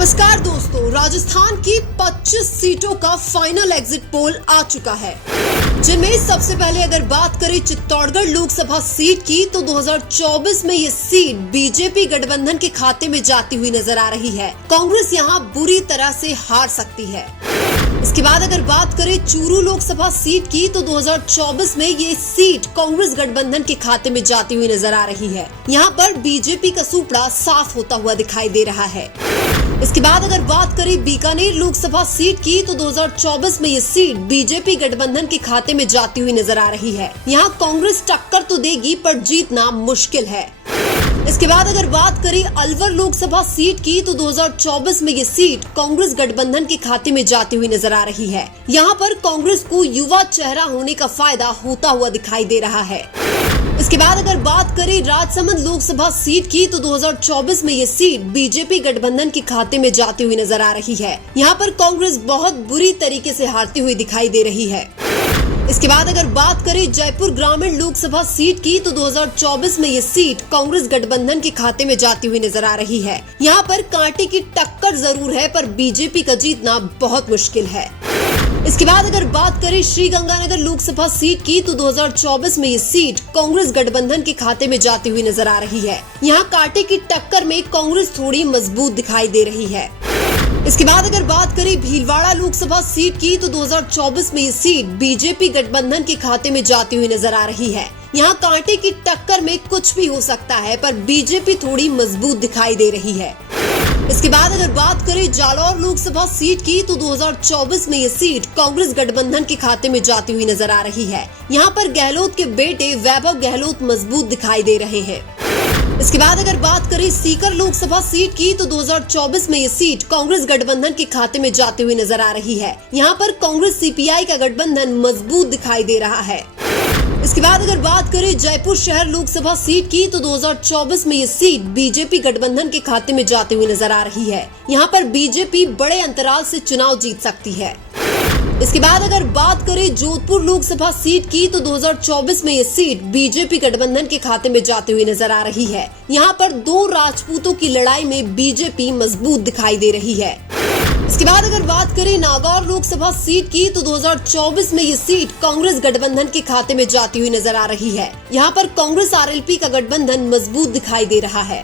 नमस्कार दोस्तों, राजस्थान की 25 सीटों का फाइनल एग्जिट पोल आ चुका है, जिनमें सबसे पहले अगर बात करें चित्तौड़गढ़ लोकसभा सीट की तो 2024 में ये सीट बीजेपी गठबंधन के खाते में जाती हुई नजर आ रही है। कांग्रेस यहाँ बुरी तरह से हार सकती है। इसके बाद अगर बात करें चूरू लोकसभा सीट की तो 2024 में ये सीट कांग्रेस गठबंधन के खाते में जाती हुई नजर आ रही है। यहाँ पर बीजेपी का सूपड़ा साफ होता हुआ दिखाई दे रहा है। इसके बाद अगर बात करें बीकानेर लोकसभा सीट की तो 2024 में ये सीट बीजेपी गठबंधन के खाते में जाती हुई नजर आ रही है। यहाँ कांग्रेस टक्कर तो देगी पर जीतना मुश्किल है। इसके बाद अगर बात करें अलवर लोकसभा सीट की तो 2024 में ये सीट कांग्रेस गठबंधन के खाते में जाती हुई नजर आ रही है। यहाँ पर कांग्रेस को युवा चेहरा होने का फायदा होता हुआ दिखाई दे रहा है। इसके बाद अगर बात करें राजसमंद लोकसभा सीट की तो 2024 में ये सीट बीजेपी गठबंधन के खाते में जाती हुई नजर आ रही है। यहाँ पर कांग्रेस बहुत बुरी तरीके से हारती हुई दिखाई दे रही है। इसके बाद अगर बात करें जयपुर ग्रामीण लोकसभा सीट की तो 2024 में ये सीट कांग्रेस गठबंधन के खाते में जाती हुई नजर आ रही है। यहाँ पर कांटे की टक्कर जरूर है पर बीजेपी का जीतना बहुत मुश्किल है। इसके बाद अगर बात करें श्रीगंगानगर लोकसभा सीट की तो 2024 में ये सीट कांग्रेस गठबंधन के खाते में जाती हुई नजर आ रही है। यहाँ कांटे की टक्कर में कांग्रेस थोड़ी मजबूत दिखाई दे रही है। इसके बाद अगर बात करें भीलवाड़ा लोकसभा सीट की तो 2024 में ये सीट बीजेपी गठबंधन के खाते में जाती हुई नजर आ रही है। यहाँ कांटे की टक्कर में कुछ भी हो सकता है पर बीजेपी थोड़ी मजबूत दिखाई दे रही है। इसके बाद अगर बात करें जालौर लोकसभा सीट की तो 2024 में ये सीट कांग्रेस गठबंधन के खाते में जाती हुई नजर आ रही है। यहाँ पर गहलोत के बेटे वैभव गहलोत मजबूत दिखाई दे रहे हैं। इसके बाद अगर बात करें सीकर लोकसभा सीट की तो 2024 में ये सीट कांग्रेस गठबंधन के खाते में जाती हुई नजर आ रही है। यहाँ पर कांग्रेस सीपीआई का गठबंधन मजबूत दिखाई दे रहा है। इसके बाद अगर बात करें जयपुर शहर लोकसभा सीट की तो 2024 में ये सीट बीजेपी गठबंधन के खाते में जाती हुई नजर आ रही है। यहाँ पर बीजेपी बड़े अंतराल से चुनाव जीत सकती है। इसके बाद अगर बात करें जोधपुर लोकसभा सीट की तो 2024 में ये सीट बीजेपी गठबंधन के खाते में जाती हुई नजर आ रही है। यहाँ पर दो राजपूतों की लड़ाई में बीजेपी मजबूत दिखाई दे रही है। इसके बाद अगर बात करें नागौर लोकसभा सीट की तो 2024 में ये सीट कांग्रेस गठबंधन के खाते में जाती हुई नजर आ रही है। यहाँ पर कांग्रेस आरएलपी का गठबंधन मजबूत दिखाई दे रहा है।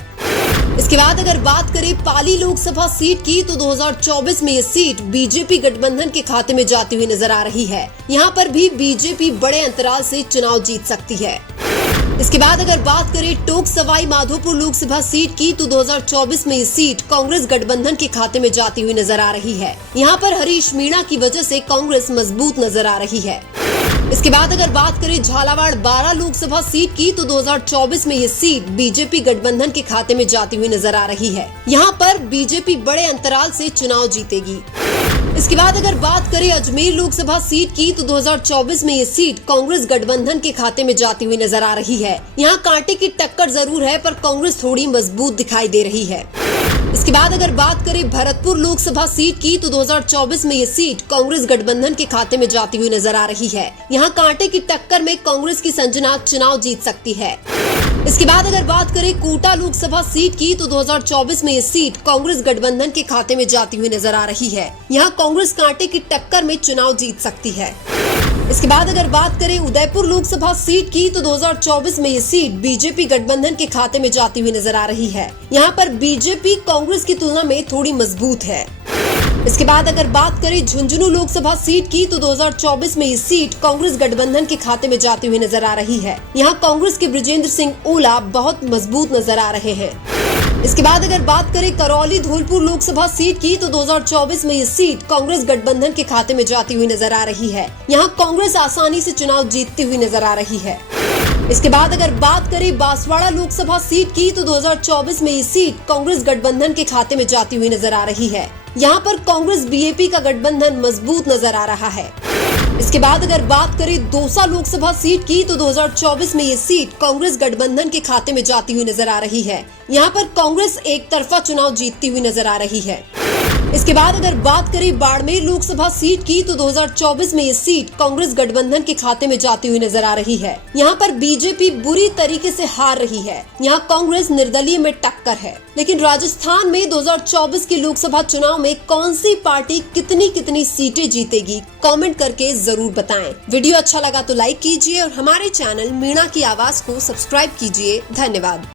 इसके बाद अगर बात करें पाली लोकसभा सीट की तो 2024 में ये सीट बीजेपी गठबंधन के खाते में जाती हुई नजर आ रही है। यहाँ पर भी बीजेपी बड़े अंतराल से चुनाव जीत सकती है। इसके बाद अगर बात करें टोंक सवाई माधोपुर लोकसभा सीट की तो 2024 में ये सीट कांग्रेस गठबंधन के खाते में जाती हुई नजर आ रही है। यहाँ पर हरीश मीणा की वजह से कांग्रेस मजबूत नजर आ रही है। इसके बाद अगर बात करें झालावाड़ 12 लोकसभा सीट की तो 2024 में ये सीट बीजेपी गठबंधन के खाते में जाती हुई नजर आ रही है। यहाँ पर बीजेपी बड़े अंतराल से चुनाव जीतेगी। इसके बाद अगर बात करें अजमेर लोकसभा सीट की तो 2024 में ये सीट कांग्रेस गठबंधन के खाते में जाती हुई नजर आ रही है। यहाँ कांटे की टक्कर जरूर है पर कांग्रेस थोड़ी मजबूत दिखाई दे रही है। इसके बाद अगर बात करें भरतपुर लोकसभा सीट की तो 2024 में ये सीट कांग्रेस गठबंधन के खाते में जाती हुई नजर आ रही है। यहाँ कांटे की टक्कर में कांग्रेस की संजना चुनाव जीत सकती है। इसके बाद अगर बात करें कोटा लोकसभा सीट की तो 2024 में ये सीट कांग्रेस गठबंधन के खाते में जाती हुई नजर आ रही है। यहाँ कांग्रेस कांटे की टक्कर में चुनाव जीत सकती है। इसके बाद अगर बात करें उदयपुर लोकसभा सीट की तो 2024 में ये सीट बीजेपी गठबंधन के खाते में जाती हुई नजर आ रही है। यहाँ पर बीजेपी कांग्रेस की तुलना में थोड़ी मजबूत है। इसके बाद अगर बात करें झुंझुनू लोकसभा सीट की तो 2024 में ये सीट कांग्रेस गठबंधन के खाते में जाती हुई नजर आ रही है। यहाँ कांग्रेस के बृजेंद्र सिंह ओला बहुत मजबूत नजर आ रहे हैं। इसके बाद अगर बात करें करौली धौलपुर लोकसभा सीट की तो 2024 में ये सीट कांग्रेस गठबंधन के खाते में जाती हुई नजर आ रही है। यहाँ कांग्रेस आसानी से चुनाव जीतती हुई नजर आ रही है। इसके बाद अगर बात करें बांसवाड़ा लोकसभा सीट की तो 2024 में ये सीट कांग्रेस गठबंधन के खाते में जाती हुई नजर आ रही है। यहाँ पर कांग्रेस बीएपी का गठबंधन मजबूत नजर आ रहा है। इसके बाद अगर बात करें दौसा लोकसभा सीट की तो 2024 में ये सीट कांग्रेस गठबंधन के खाते में जाती हुई नजर आ रही है। यहाँ पर कांग्रेस एक तरफा चुनाव जीतती हुई नजर आ रही है। इसके बाद अगर बात करें बाड़मेर लोकसभा सीट की तो 2024 में ये सीट कांग्रेस गठबंधन के खाते में जाती हुई नजर आ रही है। यहाँ पर बीजेपी बुरी तरीके से हार रही है। यहाँ कांग्रेस निर्दलीय में टक्कर है। लेकिन राजस्थान में 2024 के लोकसभा चुनाव में कौन सी पार्टी कितनी सीटें जीतेगी, कमेंट करके जरूर बताएं। वीडियो अच्छा लगा तो लाइक कीजिए और हमारे चैनल मीणा की आवाज को सब्सक्राइब कीजिए। धन्यवाद।